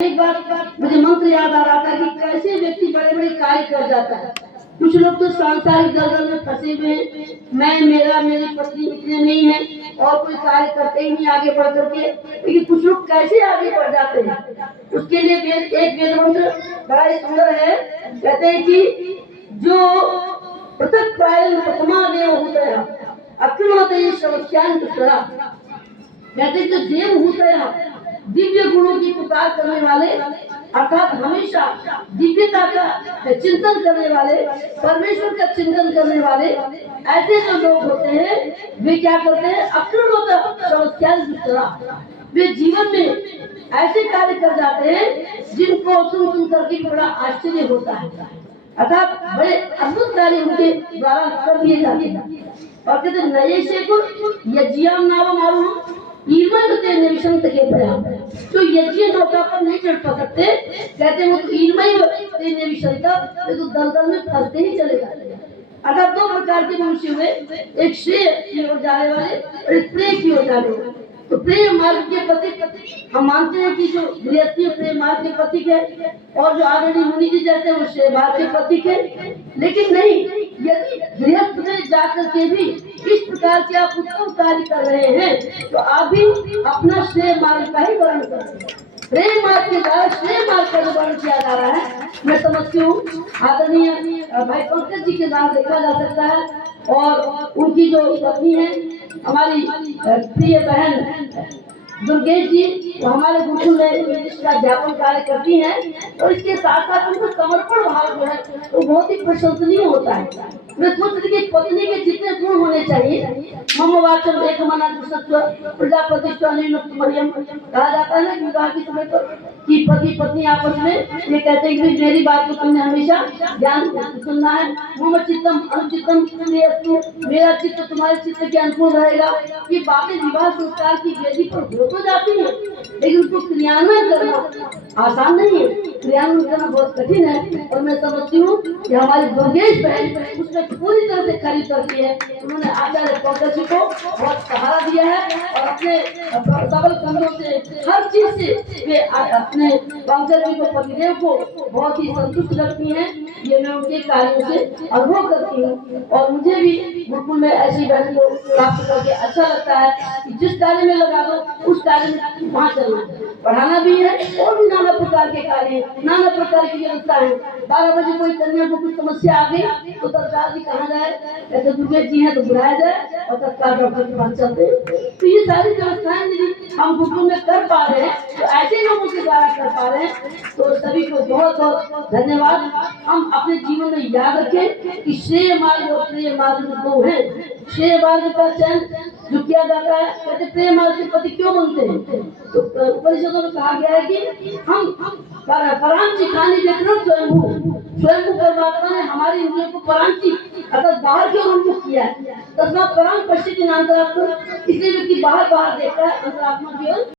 एक बार मुझे मंत्र याद आ रहा था कि कैसे व्यक्ति बड़े बड़े कार्य कर जाता है। कुछ लोग तो सांसारिक दलदल में फंसे हुए हैं, मैं मेरा मेरी पत्नी इतने नहीं है और कोई कार्य करते ही नहीं आगे बढ़ करके। लेकिन कुछ लोग कैसे आगे बढ़ जाते हैं, उसके लिए एक वेद मंत्र बड़ा ही सुंदर है। कहते हैं कि जो पृथक प्रायण प्रथमा देव होता है अक्रिमते समस्यान दुष्करा। कहते हैं जो देव होता है दिव्य गुणों की पुकार करने वाले, अर्थात हमेशा दिव्यता का चिंतन करने वाले, परमेश्वर का चिंतन करने वाले, ऐसे जो लोग होते हैं वे क्या करते हैं, अक्रिमता समस्यान दुष्करा। वे जीवन में ऐसे कार्य कर जाते हैं जिनको सुन करके बड़ा आश्चर्य होता है, अर्थात बड़े अद्भुत कार्य उनके द्वारा कर दिए जाते हैं। और कहते नए से यज्ञाम नाम मालूम ईर्मते निविशन के प्रयाम, जो यज्ञ नौका पर नहीं चढ़ पा सकते, कहते हैं वो तो ईर्मय निविशन का तो दलदल में फंसते ही चले जाते हैं। अगर दो प्रकार के मनुष्य हुए, एक श्रेय की ओर जाने वाले और एक प्रेय की ओर जाने वाले। तो प्रेय मार्ग के प्रति हम मानते हैं कि जो गृहस्थी प्रेय मार्ग के प्रतीक है और जो आदरणीय मुनि जी जैसे वो श्रेय मार्ग के प्रतीक है। लेकिन नहीं, यदि गृहस्थ में जाकर के भी इस प्रकार के आप उत्तम कार्य कर रहे हैं तो आप भी अपना श्रेय मार्ग का ही वर्णन करें। प्रेम मार्ग के द्वारा श्रेय मार्ग का जो वर्णन किया जा रहा है, मैं समझती हूँ आदरणीय भाई पंकज जी के द्वारा देखा जा सकता है। और उनकी जो पत्नी है हमारी प्रिय बहन दुर्गेश जी, वो हमारे गुरुकुल में इसका अध्यापन कार्य करती हैं और इसके साथ साथ उनको समर्पण भाव जो है वो बहुत ही प्रशंसनीय होता है। मैं सोच रही कि पत्नी के जितने गुण होने चाहिए, मम वाचम एक मना सत्व प्रजापतिष्ठा मरियम कहा जाता है ना विवाह के समय पर कि पति पत्नी आपस में ये कहते हैं कि मेरी बात को तुमने हमेशा ध्यान सुनना है, मम चित्तम अनुचितम मेरा चित्त तुम्हारे चित्त के अनुकूल रहेगा। ये बातें विवाह संस्कार की वेदी पर हो तो जाती है, लेकिन उसको क्रियान्वयन करना आसान नहीं है, क्रियान्वयन करना बहुत कठिन है। और मैं समझती हूँ कि हमारी दुर्गेश बहन उसमें पूरी तरह से खरी करती है। उन्होंने आचार्य पंकज जी को बहुत सहारा दिया है और अपने सबल कंधों से हर चीज से वे अपने पंकज जी को पतिदेव को बहुत ही संतुष्ट रखती हैं। ये मैं उनके कार्यों से अनुभव करती हूँ और मुझे भी गुरुकुल में ऐसी बहन को प्राप्त करके अच्छा लगता है कि जिस कार्य में लगा दो उस कार्य में वहाँ चलना है। पढ़ाना भी है और भी नाना प्रकार के कार्य, नाना प्रकार की व्यवस्था है। 12 बजे कोई कन्या को कुछ समस्या आ गई तो तत्काल जी कहा जाए, ऐसे दुर्गेश जी हैं तो बुलाया जाए और तत्काल डॉक्टर के पास चलते हैं। तो ये सारी व्यवस्थाएं यदि हम गुरुकुल में कर पा रहे हैं तो ऐसे लोगों के द्वारा कर पा रहे हैं, तो सभी को बहुत बहुत धन्यवाद। हम अपने जीवन में याद रखें कि श्रेय मार्ग और प्रेय मार्ग दो हैं। श्रेय मार्ग का चयन जो किया जाता है, कहते प्रेम मार्ग के पति क्यों बनते हैं, तो उपनिषदों में कहा गया है कि हम परांची खानी व्यक्ति स्वयं परमात्मा ने हमारी इंद्रियों को परांची अर्थात बाहर की ओर उन्मुख किया है। तस्मात् परांग पश्चिम नाम, इसलिए व्यक्ति बाहर बाहर देखता है, अंतरात्मा की ओर